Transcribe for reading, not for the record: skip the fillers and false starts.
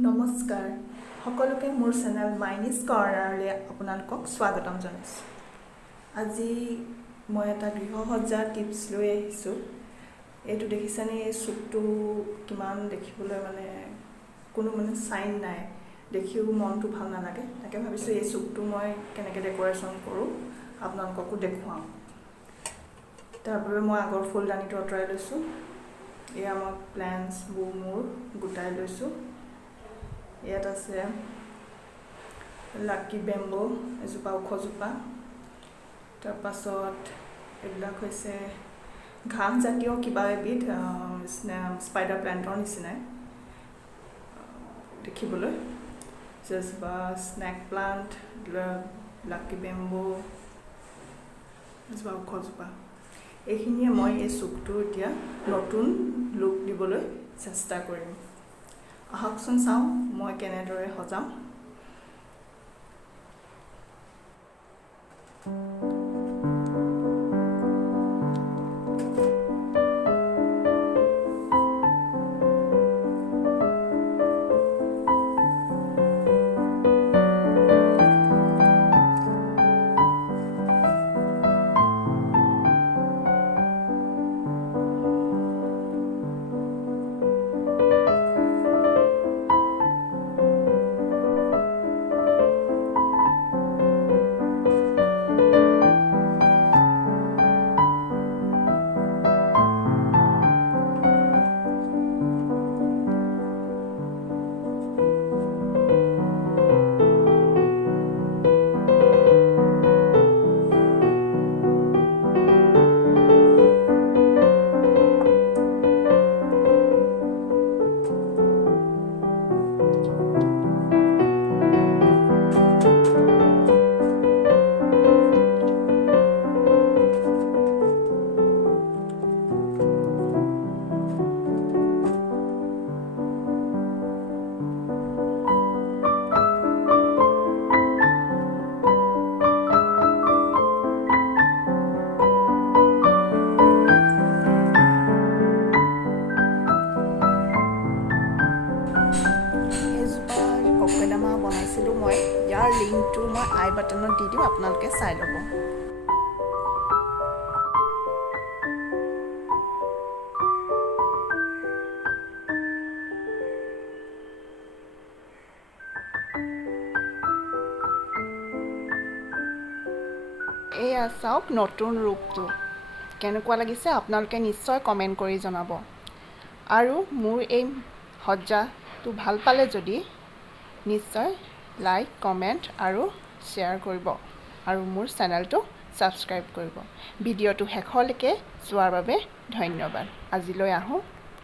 নমস্কাৰ সকলোকে মোৰ চেনেল মাইনিজ কৰ্ণাৰলৈ আপোনালোকক স্বাগতম জনাইছোঁ। আজি মই এটা গৃহসজ্জাৰ টিপছ লৈ আহিছোঁ। এইটো দেখিছেনে, এই চুকটো কিমান দেখিবলৈ কোনো চাইন নাই, দেখিও মনটো ভাল নালাগে। তাকে ভাবিছোঁ এই চুকটো মই কেনেকৈ ডেক'ৰেশ্যন কৰোঁ আপোনালোককো দেখুৱাওঁ। তাৰ বাবে মই আগৰ ফুলদানিটো আঁতৰাই লৈছোঁ। এয়া মই প্লেণ্টছবোৰ মোৰ গোটাই লৈছোঁ। ইয়াত আছে লাকি বেম্বো, এজোপা ওখজোপা। তাৰপাছত এইবিলাক হৈছে ঘাঁহজাতীয় কিবা এবিধ স্পাইডাৰ প্লেণ্টৰ নিচিনাই দেখিবলৈ। এজোপা স্নেক প্লাণ্ট, লাকি বেম্বো, এজোপা ওখজোপা। এইখিনিয়ে মই এই চুকটো এতিয়া নতুন লুক দিবলৈ চেষ্টা কৰিম। আহকচোন চাওঁ মই কেনেদৰে সজাম। বনাইছিলোঁ মই, ইয়াৰ লিংকটো মই আই বাটনত দি দিম, আপোনালোকে চাই ল'ব। এয়া চাওক নতুন ৰূপটো কেনেকুৱা লাগিছে, আপোনালোকে নিশ্চয় কমেণ্ট কৰি জনাব। আৰু মোৰ এই সজ্জাটো ভাল পালে যদি নিশ্চয় লাইক, কমেণ্ট আৰু শ্বেয়াৰ কৰিব, আৰু মোৰ চেনেলটো ছাবস্ক্ৰাইব কৰিব। ভিডিঅ'টো শেষলৈকে চোৱাৰ বাবে ধন্যবাদ। আজিলৈ আহোঁ।